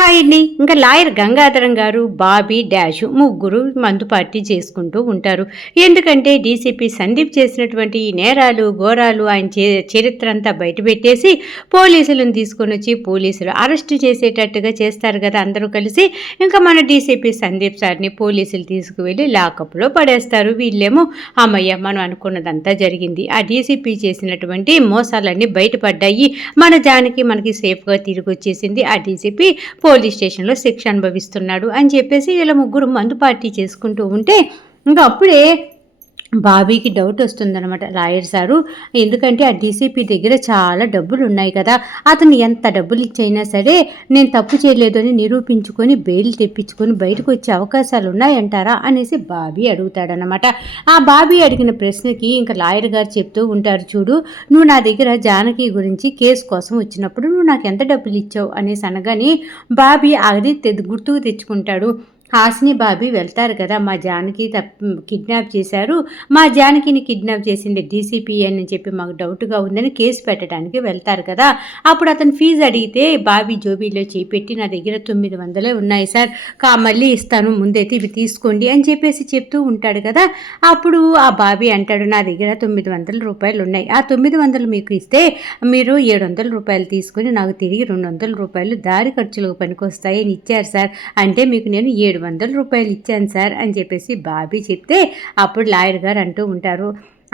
Hi అండి. ఇంకా lawyer Gangadharam గారు, బాబీ, డాషు ముగ్గురు మందు పార్టీ చేసుకుంటూ ఉంటారు. ఎందుకంటే డీసీపీ సందీప్ చేసినటువంటి ఈ నేరాలు, ఘోరాలు ఆయన చరిత్ర అంతా బయటపెట్టేసి పోలీసులను తీసుకొనొచ్చి పోలీసులు అరెస్టు చేసేటట్టుగా చేస్తారు కదా అందరూ కలిసి. ఇంకా మన డీసీపీ సందీప్ సార్ని పోలీసులు తీసుకువెళ్ళి లాకప్లో పడేస్తారు. వీళ్ళేమో అమ్మయ్య మనం అనుకున్నదంతా జరిగింది. ఆ డీసీపీ చేసినటువంటి మోసాలన్నీ బయటపడ్డాయి. మన జానకి మనకి సేఫ్గా తిరిగి వచ్చేసింది. ఆ డీసీపీ పోలీస్ స్టేషన్లో శిక్ష అనుభవిస్తున్నాడు అని చెప్పేసి ఇలా ముగ్గురు మందు పార్టీ చేసుకుంటూ ఉంటే ఇంకా అప్పుడే బాబీకి డౌట్ వస్తుందన్నమాట లాయర్ సారు. ఎందుకంటే ఆ డీసీపీ దగ్గర చాలా డబ్బులు ఉన్నాయి కదా, అతను ఎంత డబ్బులు ఇచ్చైనా సరే నేను తప్పు చేయలేదు అని నిరూపించుకొని బెయిల్ తెప్పించుకొని బయటకు వచ్చే అవకాశాలు ఉన్నాయంటారా అనేసి బాబీ అడుగుతాడనమాట. ఆ బాబీ అడిగిన ప్రశ్నకి ఇంకా లాయర్ గారు చెప్తూ ఉంటారు, చూడు నువ్వు నా దగ్గర జానకి గురించి కేసు కోసం వచ్చినప్పుడు నువ్వు నాకు ఎంత డబ్బులు ఇచ్చావు అనేసి అనగానే బాబీ అది గుర్తుకు తెచ్చుకుంటాడు. హాసిని బాబీ వెళ్తారు కదా, మా జానకి కిడ్నాప్ చేశారు, మా జానకిని కిడ్నాప్ చేసింది డీసీపీ అని చెప్పి మాకు డౌట్గా ఉందని కేసు పెట్టడానికి వెళ్తారు కదా, అప్పుడు అతను ఫీజు అడిగితే బాబీ జోబీలో చేపెట్టి నా దగ్గర 900 ఉన్నాయి సార్, మళ్ళీ ఇస్తాను ముందైతే ఇవి తీసుకోండి అని చెప్పేసి చెప్తూ ఉంటాడు కదా. అప్పుడు ఆ బాబీ అంటాడు, నా దగ్గర 900 రూపాయలు ఉన్నాయి, ఆ 900 మీకు ఇస్తే మీరు 700 రూపాయలు తీసుకొని నాకు తిరిగి 200 రూపాయలు దారి ఖర్చులకు పనికొస్తాయి అని ఇచ్చారు సార్, అంటే మీకు నేను 700 రూపాయలు ఇచ్చాను సార్ అని చెప్పేసి బాబీ చెప్తే అప్పుడు లాయర్ గారు అంటూ ఉంటారు,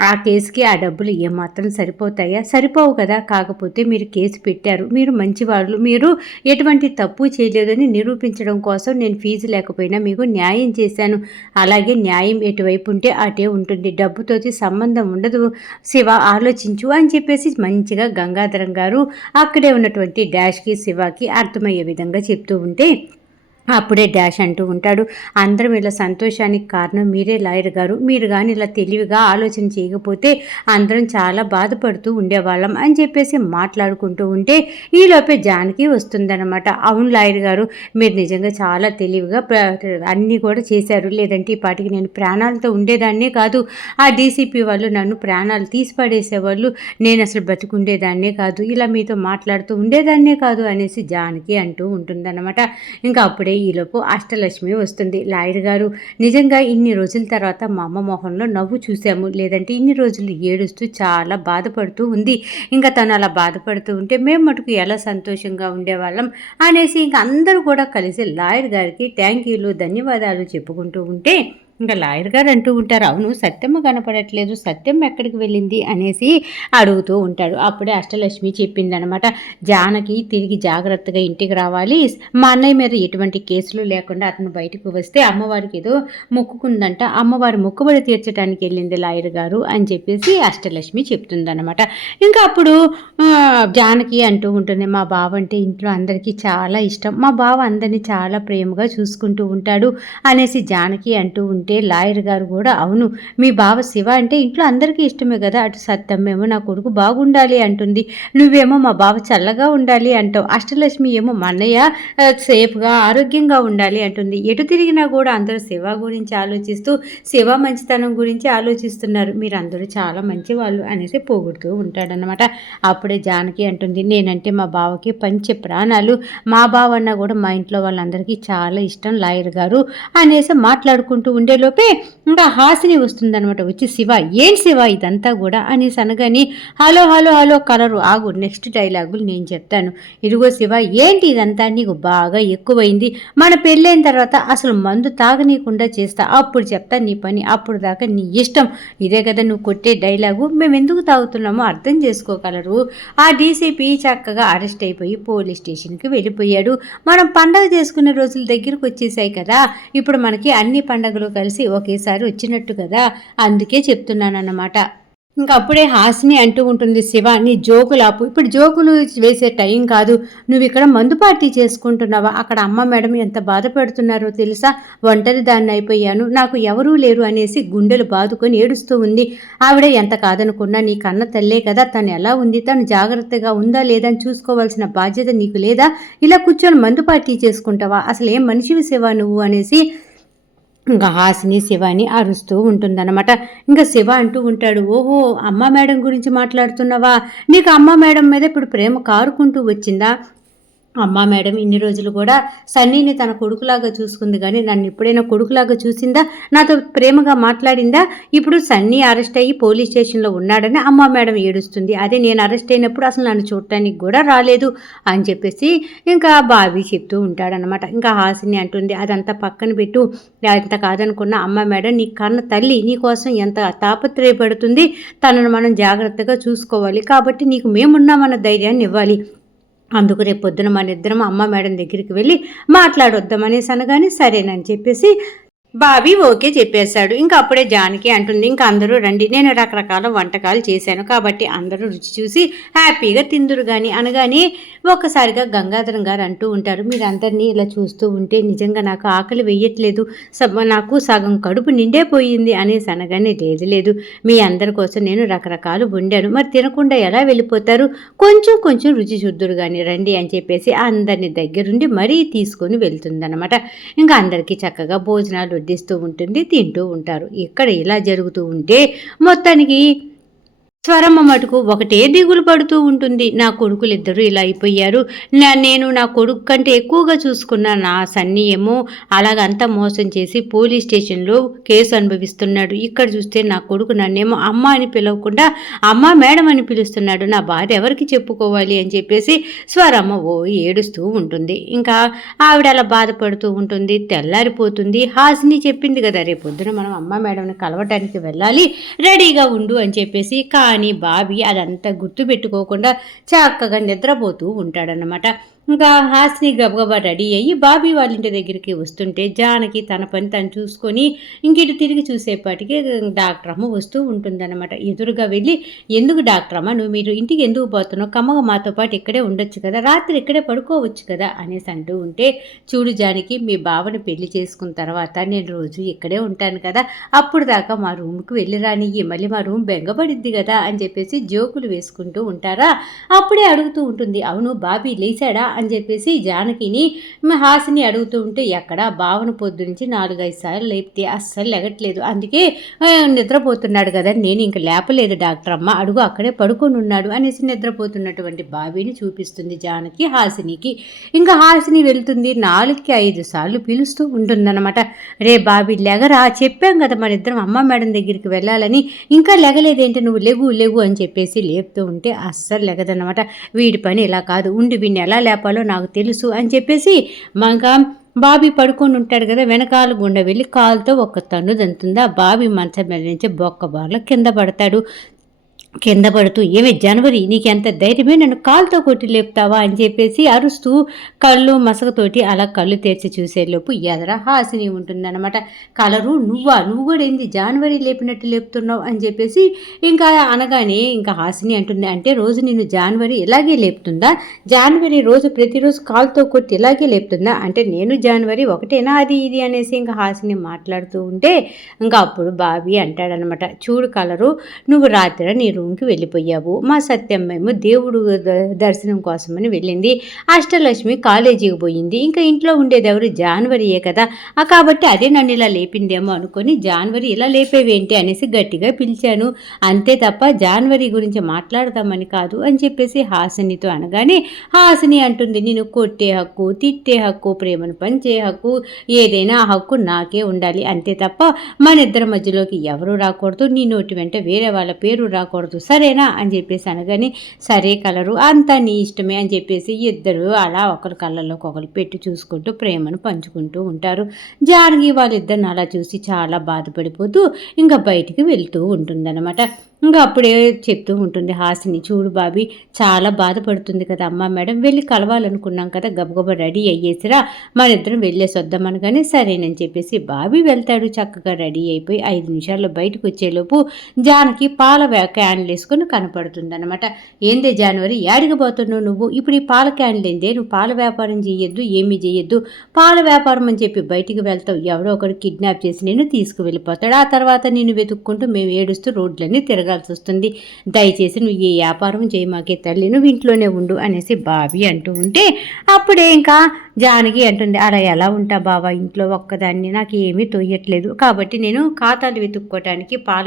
ఆ కేసుకి ఆ డబ్బులు ఏమాత్రం సరిపోతాయా? సరిపోవు కదా, కాకపోతే మీరు కేసు పెట్టారు, మీరు మంచివాళ్ళు, మీరు ఎటువంటి తప్పు చేయలేదని నిరూపించడం కోసం నేను ఫీజు లేకపోయినా మీకు న్యాయం చేశాను, అలాగే న్యాయం ఎటువైపు ఉంటే అటే ఉంటుంది, డబ్బుతోటి సంబంధం ఉండదు శివ, ఆలోచించు అని చెప్పేసి మంచిగా గంగాధరం గారు అక్కడే ఉన్నటువంటి డాష్కి శివకి అర్థమయ్యే విధంగా చెప్తూ ఉంటే అప్పుడే డాష్ అంటూ ఉంటాడు, అందరం ఇలా సంతోషానికి కారణం మీరే లాయర్ గారు, మీరు కానీ ఇలా తెలివిగా ఆలోచన చేయకపోతే అందరం చాలా బాధపడుతూ ఉండేవాళ్ళం అని చెప్పేసి మాట్లాడుకుంటూ ఉంటే ఈలోపే జానకి వస్తుందన్నమాట. అవును లాయర్ గారు, మీరు నిజంగా చాలా తెలివిగా అన్నీ కూడా చేశారు, లేదంటే ఈ పాటికి నేను ప్రాణాలతో ఉండేదాన్నే కాదు, ఆ డీసీపీ వాళ్ళు నన్ను ప్రాణాలు తీసి పడేసేవాళ్ళు, నేను అసలు బతుకుండేదాన్నే కాదు, ఇలా మీతో మాట్లాడుతూ ఉండేదాన్నే కాదు అనేసి జానకి అంటూ ఉంటుందన్నమాట. ఇంకా అప్పుడే ఈలోపు అష్టలక్ష్మి వస్తుంది. లాయర్ గారు, నిజంగా ఇన్ని రోజుల తర్వాత మా అమ్మ మొహంలో నవ్వు చూసాము, లేదంటే ఇన్ని రోజులు ఏడుస్తూ చాలా బాధపడుతూ ఉంది, ఇంకా తను అలా బాధపడుతూ ఉంటే మేము మటుకు ఎలా సంతోషంగా ఉండేవాళ్ళం అనేసి ఇంకా అందరూ కూడా కలిసి లాయర్ గారికి థ్యాంక్ యూలు ధన్యవాదాలు చెప్పుకుంటూ ఉంటే ఇంకా లాయర్ గారు అంటూ ఉంటారు, అవును సత్యమ్మ కనపడట్లేదు, సత్యమ్మ ఎక్కడికి వెళ్ళింది అనేసి అడుగుతూ ఉంటాడు. అప్పుడే అష్టలక్ష్మి చెప్పిందనమాట, జానకి తిరిగి జాగ్రత్తగా ఇంటికి రావాలి, మా అన్నయ్య మీద ఎటువంటి కేసులు లేకుండా అతను బయటకు వస్తే అమ్మవారికి ఏదో మొక్కుకుందంట, అమ్మవారి మొక్కుబడి తీర్చడానికి వెళ్ళింది లాయర్ గారు అని చెప్పేసి అష్టలక్ష్మి చెప్తుందనమాట. ఇంకా అప్పుడు జానకి అంటూ ఉంటుంది, మా బావ అంటే ఇంట్లో అందరికీ చాలా ఇష్టం, మా బావ అందరినీ చాలా ప్రేమగా చూసుకుంటూ ఉంటాడు అనేసి జానకి అంటూ ఉంటే లాయర్ గారు కూడా, అవును మీ బావ శివ అంటే ఇంట్లో అందరికీ ఇష్టమే కదా, అటు సత్తమ్మేమో నా కొడుకు బాగుండాలి అంటుంది, నువ్వేమో మా బావ చల్లగా ఉండాలి అంటావు, అష్టలక్ష్మి ఏమో మా అన్నయ్య సేఫ్గా ఆరోగ్యంగా ఉండాలి అంటుంది, ఎటు తిరిగినా కూడా అందరూ శివ గురించి ఆలోచిస్తూ శివ మంచితనం గురించి ఆలోచిస్తున్నారు, మీరందరూ చాలా మంచివాళ్ళు అనేసి పొగుడుతూ ఉంటాడనమాట. అప్పుడే జానకి అంటుంది, నేనంటే మా బావకి పంచ ప్రాణాలు, మా బావ అన్నా కూడా మా ఇంట్లో వాళ్ళందరికీ చాలా ఇష్టం లాయర్ గారు అనేసి మాట్లాడుకుంటూ ఉండేలోపే ఇంకా హాసిని వస్తుందనమాట. వచ్చి శివ, ఏం శివ ఇదంతా కూడా అనేసి అనగాని, హలో హలో హలో కలరు ఆగు, నెక్స్ట్ డైలాగులు నేను చెప్తాను, ఇదిగో శివ ఏంటి ఇదంతా నీకు బాగా ఎక్కువైంది, మన పెళ్ళైన తర్వాత అసలు మందు తాగనీయకుండా చేస్తా, అప్పుడు చెప్తా నీ పని, అప్పుడు దాకా నీ ఇష్టం, ఇదే కదా నువ్వు కొట్టే డైలాగు, మేము ఎందుకు తాగుతున్నామో అర్థం చేసుకోగలరు, ఆ డీసీపీ చక్కగా అరెస్ట్ అయిపోయి పోలీస్ స్టేషన్కి వెళ్ళిపోయాడు, మనం పండగ చేసుకునే రోజుల దగ్గరకు వచ్చేసాయి కదా, ఇప్పుడు మనకి అన్ని పండగలు కలిసి ఒకేసారి వచ్చినట్టు కదా, అందుకే చెప్తున్నానన్నమాట. ఇంకా అప్పుడే హాసిని అంటూ ఉంటుంది, శివ నీ జోకులాపు, ఇప్పుడు జోకులు వేసే టైం కాదు, నువ్వు ఇక్కడ మందు పార్టీ చేసుకుంటున్నావా, అక్కడ అమ్మ మేడం ఎంత బాధపడుతున్నారో తెలుసా, ఒంటరి దాన్ని అయిపోయాను, నాకు ఎవరూ లేరు అనేసి గుండెలు బాదుకొని ఏడుస్తూ ఉంది, ఆవిడ ఎంత కాదనుకున్నా నీ కన్న తల్లే కదా, తను ఎలా ఉంది, తను జాగ్రత్తగా ఉందా లేదా అని చూసుకోవాల్సిన బాధ్యత నీకు లేదా, ఇలా కూర్చొని మందు పార్టీ చేసుకుంటావా, అసలు ఏం మనిషివి శివ నువ్వు అనేసి ఇంకా హాసిని శివాని అరుస్తూ ఉంటుందన్నమాట. ఇంకా శివ అంటూ ఉంటాడు, ఓహో అమ్మ మేడం గురించి మాట్లాడుతున్నావా, నీకు అమ్మ మేడం మీద ఇప్పుడు ప్రేమ కారుకుంటూ వచ్చిందా, అమ్మా మేడం ఇన్ని రోజులు కూడా సన్నీని తన కొడుకులాగా చూసుకుంది కానీ నన్ను ఎప్పుడైనా కొడుకులాగా చూసిందా, నాతో ప్రేమగా మాట్లాడిందా? ఇప్పుడు సన్నీ అరెస్ట్ అయ్యి పోలీస్ స్టేషన్లో ఉన్నాడని అమ్మా మేడం ఏడుస్తుంది. అదే నేను అరెస్ట్ అయినప్పుడు అసలు నన్ను చూడటానికి కూడా రాలేదు అని చెప్పేసి ఇంకా బాబీ చెప్తూ ఉంటాడనమాట. ఇంకా హాసిని అంటుంది, అదంతా పక్కన పెట్టు, ఎంత కాదనుకున్న అమ్మా మేడం నీ కన్న తల్లి నీ కోసం ఎంత తాపత్రయపడుతుంది, తనను మనం జాగ్రత్తగా చూసుకోవాలి, కాబట్టి నీకు మేమున్నామన్న ధైర్యాన్ని ఇవ్వాలి. అందుకు రేపు పొద్దున మన ఇద్దరం అమ్మ మేడం దగ్గరికి వెళ్ళి మాట్లాడొద్దామనేసి అనగానే సరేనని చెప్పేసి బాబీ ఓకే చెప్పేశాడు. ఇంకా అప్పుడే జానకి అంటుంది, ఇంకా అందరూ రండి, నేను రకరకాల వంటకాలు చేశాను కాబట్టి అందరూ రుచి చూసి హ్యాపీగా తిందురు కానీ అనగానే ఒక్కసారిగా గంగాధరం గారు అంటూ ఉంటారు, మీరందరినీ ఇలా చూస్తూ ఉంటే నిజంగా నాకు ఆకలి వేయట్లేదు, నాకు సగం కడుపు నిండేపోయింది అనేసి అనగానే లేదు మీ అందరి కోసం నేను రకరకాలు వండాను, మరి తినకుండా ఎలా వెళ్ళిపోతారు, కొంచెం కొంచెం రుచి చూద్దురు కానీ రండి అని చెప్పేసి అందరినీ దగ్గరుండి మరీ తీసుకొని వెళ్తుందన్నమాట. ఇంకా అందరికీ చక్కగా భోజనాలు వడ్డిస్తూ ఉంటుంది, తింటూ ఉంటారు. ఇక్కడ ఇలా జరుగుతూ ఉంటే మొత్తానికి స్వరమ్మ మటుకు ఒకటే దిగులు పడుతూ ఉంటుంది. నా కొడుకులిద్దరూ ఇలా అయిపోయారు, నేను నా కొడుకు కంటే ఎక్కువగా చూసుకున్న నా సన్నీ ఏమో అలాగంతా మోసం చేసి పోలీస్ స్టేషన్లో కేసు అనుభవిస్తున్నాడు. ఇక్కడ చూస్తే నా కొడుకు నన్నేమో అమ్మ అని పిలవకుండా అమ్మ మేడం అని పిలుస్తున్నాడు, నా బాధ ఎవరికి చెప్పుకోవాలి అని చెప్పేసి స్వరమ్మ ఏడుస్తూ ఉంటుంది. ఇంకా ఆవిడ అలా బాధపడుతూ ఉంటుంది. తెల్లారిపోతుంది. హాసిని చెప్పింది కదా రేపొద్దున మనం అమ్మ మేడంని కలవటానికి వెళ్ళాలి, రెడీగా ఉండు అని చెప్పేసి. కానీ బాబీ అదంతా గుర్తుపెట్టుకోకుండా చక్కగా నిద్రపోతూ ఉంటాడనమాట. ఇంకా హాసిని గబగబా రెడీ అయ్యి బాబీ వాళ్ళ ఇంటి దగ్గరికి వస్తుంటే జానకి తన పని తను చూసుకొని ఇంకిటి తిరిగి చూసేపాటికి డాక్టర్ అమ్మ వస్తూ ఉంటుందన్నమాట. ఎదురుగా వెళ్ళి, ఎందుకు డాక్టర్ అమ్మ నువ్వు మీరు ఇంటికి ఎందుకు పోతున్నావు, కమ్మగా మాతో పాటు ఇక్కడే ఉండొచ్చు కదా, రాత్రి ఇక్కడే పడుకోవచ్చు కదా అనేసి అంటూ ఉంటే, చూడు జానకి మీ బావని పెళ్లి చేసుకున్న తర్వాత నేను రోజు ఇక్కడే ఉంటాను కదా, అప్పుడు దాకా మా రూమ్కి వెళ్ళి రానియ్యి, మళ్ళీ మా రూమ్ బెంగపడిద్ది కదా అని చెప్పేసి జోకులు వేసుకుంటూ ఉంటారా. అప్పుడే అడుగుతూ ఉంటుంది, అవును బాబీ లేచాడా అని చెప్పేసి జానకిని హాసిని అడుగుతూ ఉంటే, ఎక్కడ బావన పొద్దు నుంచి 4-5 సార్లు లేపితే అస్సలు లెగట్లేదు, అందుకే నిద్రపోతున్నాడు కదా, నేను ఇంక లేపలేదు డాక్టర్ అమ్మ, అడుగు అక్కడే పడుకొని ఉన్నాడు అనేసి నిద్రపోతున్నటువంటి బాబీని చూపిస్తుంది జానకి హాసినికి. ఇంకా హాసిని వెళ్తుంది, 4-5 సార్లు పిలుస్తూ ఉంటుందన్నమాట. రే బాబీ లెగరా, చెప్పాం కదా మన ఇద్దరం అమ్మ మేడం దగ్గరికి వెళ్ళాలని, ఇంకా లెగలేదేంటి, నువ్వు లెగు అని చెప్పేసి లేపుతూ ఉంటే అస్సలు లెగదన్నమాట. వీడి పని ఇలా కాదు, ఉండి వీడిని ఎలా లేపాలో నాకు తెలుసు అని చెప్పేసి ఇంకా బాబీ పడుకొని ఉంటాడు కదా, వెనకాల గుండె వెళ్ళి కాలుతో ఒక తన్ను దంతుందా, బాబీ మంచం మీద నుంచి బొక్క బార్లో కింద పడతాడు. కింద పడుతూ, ఏమి జనవరి నీకెంత ధైర్యమే నన్ను కాలుతో కొట్టి లేపుతావా అని చెప్పేసి అరుస్తూ కళ్ళు మసకతోటి అలా కళ్ళు తెరిచి చూసేలోపు ఎదర హాసిని ఉంటుందన్నమాట. కలరు నువ్వు కూడా ఏంది జనవరి లేపినట్టు లేపుతున్నావు అని చెప్పేసి ఇంకా అనగానే ఇంకా హాసిని అంటుంది, అంటే రోజు నేను జనవరి ఇలాగే లేపుతుందా, జనవరి రోజు ప్రతిరోజు కాలుతో కొట్టి ఇలాగే లేపుతుందా, అంటే నేను జనవరి ఒకటేనా అది ఇది అనేసి ఇంకా హాసిని మాట్లాడుతూ ఉంటే ఇంకా అప్పుడు బాబీ అంటాడనమాట, చూడు కలరు, నువ్వు రాత్రి నీ రూమ్కి వెళ్ళిపోయావు, మా సత్యమ్మేమో దేవుడు దర్శనం కోసమని వెళ్ళింది, అష్టలక్ష్మి కాలేజీకి పోయింది, ఇంకా ఇంట్లో ఉండేది ఎవరు జాన్వరియే కదా, కాబట్టి అదే నన్ను ఇలా లేపిందేమో అనుకొని జాన్వరి ఇలా లేపేవేంటి అనేసి గట్టిగా పిలిచాను, అంతే తప్ప జాన్వరి గురించి మాట్లాడదామని కాదు అని చెప్పేసి హాసినితో అనగానే హాసిని అంటుంది, నేను కొట్టే హక్కు, తిట్టే హక్కు, ప్రేమను పంచే హక్కు, ఏదైనా ఆ హక్కు నాకే ఉండాలి, అంతే తప్ప మన ఇద్దరి మధ్యలోకి ఎవరు రాకూడదు, నీ నోటి వెంట వేరే వాళ్ళ పేరు రాకూడదు, సరేనా అని చెప్పేసి అనగానే సరే కలరు అంతా నీ ఇష్టమే అని చెప్పేసి ఇద్దరు అలా ఒకరి కళ్ళలోకి ఒకరు పెట్టి చూసుకుంటూ ప్రేమను పంచుకుంటూ ఉంటారు. జానకి వాళ్ళిద్దరిని అలా చూసి చాలా బాధపడిపోతూ ఇంకా బయటికి వెళ్తూ ఉంటుందన్నమాట. ఇంకా అప్పుడే చెప్తూ ఉంటుంది హాసిని, చూడు బాబీ చాలా బాధపడుతుంది కదా అమ్మ మేడం, వెళ్ళి కలవాలనుకున్నాం కదా, గబగబా రెడీ అయ్యేసిరా మన ఇద్దరం వెళ్ళేసి వద్దామనగానే సరేనని చెప్పేసి బాబీ వెళ్తాడు. చక్కగా రెడీ అయిపోయి 5 నిమిషాల్లో బయటకు వచ్చేలోపు జానకి పాల క్యాన్లు వేసుకొని కనపడుతుందన్నమాట. ఏందే జనవరి యాడికి పోతున్నావు నువ్వు, ఇప్పుడు ఈ పాల క్యాన్లు ఏందే, నువ్వు పాల వ్యాపారం చేయొద్దు, ఏమీ చేయొద్దు, పాల వ్యాపారం అని చెప్పి బయటికి వెళ్తావు, ఎవరో ఒకడు కిడ్నాప్ చేసి నేను తీసుకువెళ్ళిపోతాడు, ఆ తర్వాత నేను వెతుక్కుంటూ మేము ఏడుస్తూ రోడ్లన్నీ తిరగాలి తిరగాల్సి వస్తుంది. దయచేసి నువ్వు ఏ వ్యాపారం చేయమాకే తల్లి, నువ్వు ఇంట్లోనే ఉండు అనేసి బాబీ అంటూ ఉంటే అప్పుడే ఇంకా జానకి అంటుంది, అలా ఎలా ఉంటా బావా ఇంట్లో ఒక్కదాన్ని, నాకు ఏమీ తోయట్లేదు కాబట్టి నేను ఖాతాలు వెతుక్కోవటానికి పాల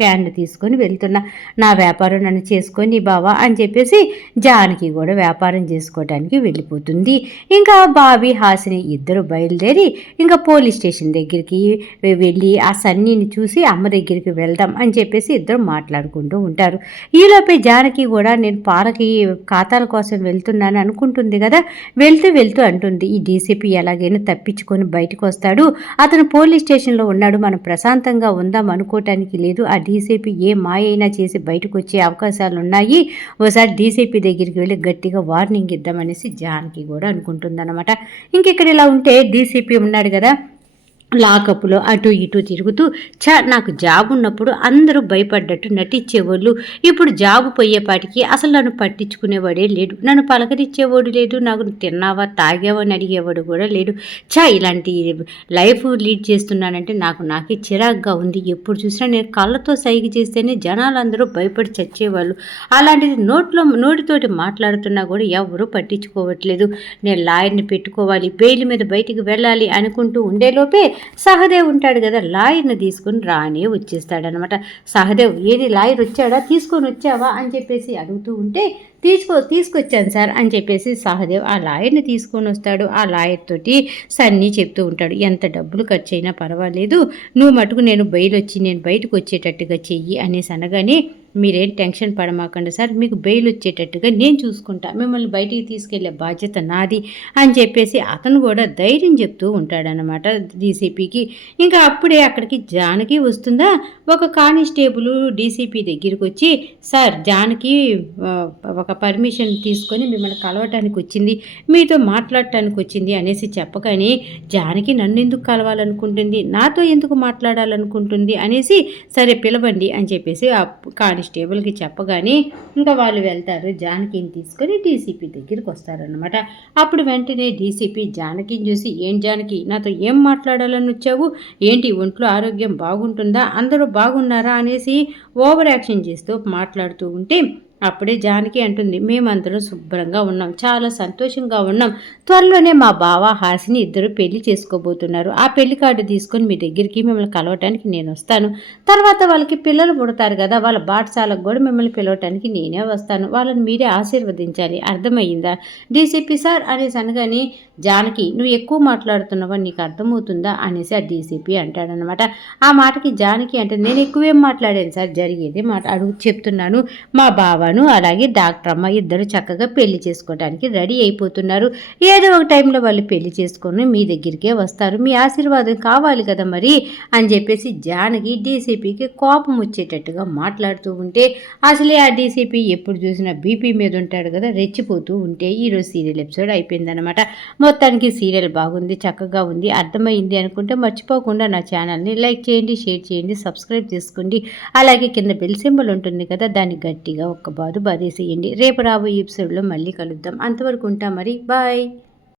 క్యాన్లు తీసుకొని వెళ్తున్నా, నా వ్యాపారం నన్ను చేసుకొని బావా అని చెప్పేసి జానకి కూడా వ్యాపారం చేసుకోవటానికి వెళ్ళిపోతుంది. ఇంకా బాబీ హాసిని ఇద్దరు బయలుదేరి ఇంకా పోలీస్ స్టేషన్ దగ్గరికి వెళ్ళి ఆ సన్నీని చూసి అమ్మ దగ్గరికి వెళ్దాం అని చెప్పేసి ఇద్దరు మాట్లాడుకుంటూ ఉంటారు. ఈలోపే జానకి కూడా నేను పాలకి ఖాతాల కోసం వెళ్తున్నాను అనుకుంటుంది కదా, వెళ్తూ అంటుంది, ఈ డీసీపీ ఎలాగైనా తప్పించుకొని బయటకు వస్తాడు, అతను పోలీస్ స్టేషన్లో ఉన్నాడు, మనం ప్రశాంతంగా ఉందాం అనుకోవటానికి లేదు, ఆ డీసీపీ ఏ మాయ అయినా చేసి బయటకు వచ్చే అవకాశాలు ఉన్నాయి, ఓసారి డీసీపీ దగ్గరికి వెళ్ళి గట్టిగా వార్నింగ్ ఇద్దామనేసి జానకి కూడా అనుకుంటుందన్నమాట. ఇంకెక్కడ ఇలా ఉంటే డీసీపీ ఉన్నాడు కదా లాకప్లో అటు ఇటు తిరుగుతూ, నాకు జాబ్ ఉన్నప్పుడు అందరూ భయపడ్డట్టు నటించేవాళ్ళు, ఇప్పుడు జాబు పోయేపాటికి అసలు నన్ను పట్టించుకునేవాడే లేడు, నన్ను పలకరించేవాడు లేదు, నాకు తిన్నావా తాగావా అని అడిగేవాడు కూడా లేడు. ఇలాంటి లైఫ్ లీడ్ చేస్తున్నానంటే నాకే చిరాగ్గా ఉంది, ఎప్పుడు చూసినా నేను కళ్ళతో సైగ చేస్తేనే జనాలందరూ భయపడి చచ్చేవాళ్ళు, అలాంటిది నోటితోటి మాట్లాడుతున్నా కూడా ఎవరూ పట్టించుకోవట్లేదు, నేను లాయర్ని పెట్టుకోవాలి, బెయిల్ మీద బయటికి వెళ్ళాలి అనుకుంటూ ఉండేలోపే సహదేవ్ ఉంటాడు కదా, లాయర్ని తీసుకుని రానే వచ్చేస్తాడనమాట. సహదేవ్, ఏది లాయర్ వచ్చాడా, తీసుకొని వచ్చావా అని చెప్పేసి అడుగుతూ ఉంటే తీసుకొచ్చాను సార్ అని చెప్పేసి సహదేవ్ ఆ లాయర్ని తీసుకొని వస్తాడు. ఆ లాయర్ తోటి సన్నీ చెప్తూ ఉంటాడు, ఎంత డబ్బులు ఖర్చు అయినా పర్వాలేదు, నువ్వు మటుకు నేను బయటకు వచ్చేటట్టుగా చెయ్యి అనేసి అనగానే, మీరేం టెన్షన్ పడమాకండి సార్, మీకు బెయిల్ వచ్చేటట్టుగా నేను చూసుకుంటా, మిమ్మల్ని బయటికి తీసుకెళ్లే బాధ్యత నాది అని చెప్పేసి అతను కూడా ధైర్యం చెప్తూ ఉంటాడనమాట డీసీపీకి. ఇంకా అప్పుడే అక్కడికి జానకి వస్తుందా, ఒక కానిస్టేబుల్ డీసీపీ దగ్గరికి వచ్చి, సార్ జానకి ఒక పర్మిషన్ తీసుకొని మిమ్మల్ని కలవటానికి వచ్చింది, మీతో మాట్లాడటానికి వచ్చింది అనేసి చెప్పగానే, జానకి నన్ను ఎందుకు కలవాలనుకుంటుంది, నాతో ఎందుకు మాట్లాడాలనుకుంటుంది అనేసి, సరే పిలవండి అని చెప్పేసి ఆ కానిస్టేబుల్కి చెప్పగానే ఇంకా వాళ్ళు వెళ్తారు, జానకిని తీసుకొని డీసీపీ దగ్గరికి వస్తారనమాట. అప్పుడు వెంటనే డీసీపీ జానకిని చూసి, ఏం జానకి నాతో ఏం మాట్లాడాలని వచ్చావు, ఏంటి ఒంట్లో ఆరోగ్యం బాగుంటుందా, అందరూ బాగున్నారా అనేసి ఓవర్ యాక్షన్ చేస్తూ మాట్లాడుతూ ఉంటే అప్పుడే జానకి అంటుంది, మేమందరం శుభ్రంగా ఉన్నాం, చాలా సంతోషంగా ఉన్నాం, త్వరలోనే మా బావ హాసిని ఇద్దరు పెళ్లి చేసుకోబోతున్నారు, ఆ పెళ్లి కార్డు తీసుకొని మీ దగ్గరికి మిమ్మల్ని కలవటానికి నేను వస్తాను, తర్వాత వాళ్ళకి పిల్లలు పుడతారు కదా, వాళ్ళ బాటసాలకు కూడా మిమ్మల్ని పిలవటానికి నేనే వస్తాను, వాళ్ళని మీరే ఆశీర్వదించాలి, అర్థమయ్యిందా డీసీపీ సార్ అనేసి అనగానే, జానకి నువ్వు ఎక్కువ మాట్లాడుతున్నావా, నీకు అర్థమవుతుందా అనేసి ఆ డీసీపీ అంటాడనమాట. ఆ మాటకి జానకి అంటే, నేను ఎక్కువేం మాట్లాడాను సార్, జరిగేది చెప్తున్నాను, మా బావ అలాగే డాక్టర్ అమ్మ ఇద్దరు చక్కగా పెళ్లి చేసుకోవడానికి రెడీ అయిపోతున్నారు, ఏదో ఒక టైంలో వాళ్ళు పెళ్లి చేసుకొని మీ దగ్గరికే వస్తారు, మీ ఆశీర్వాదం కావాలి కదా మరి అని చెప్పేసి జానకి డీసీపీకి కోపం వచ్చేటట్టుగా మాట్లాడుతూ ఉంటే, అసలే ఆ డీసీపీ ఎప్పుడు చూసినా బీపీ మీద ఉంటాడు కదా, రెచ్చిపోతూ ఉంటే ఈరోజు సీరియల్ ఎపిసోడ్ అయిపోయిందనమాట. మొత్తానికి సీరియల్ బాగుంది, చక్కగా ఉంది, అర్థమైంది అనుకుంటే మర్చిపోకుండా నా ఛానల్ని లైక్ చేయండి, షేర్ చేయండి, సబ్స్క్రైబ్ చేసుకోండి, అలాగే కింద బెల్ సింబల్ ఉంటుంది కదా, దాన్ని గట్టిగా ఒక్క బాధేసేయండి. రేపు రాబోయే ఎపిసోడ్లో మళ్ళీ కలుద్దాం, అంతవరకు ఉంటా మరి, బాయ్.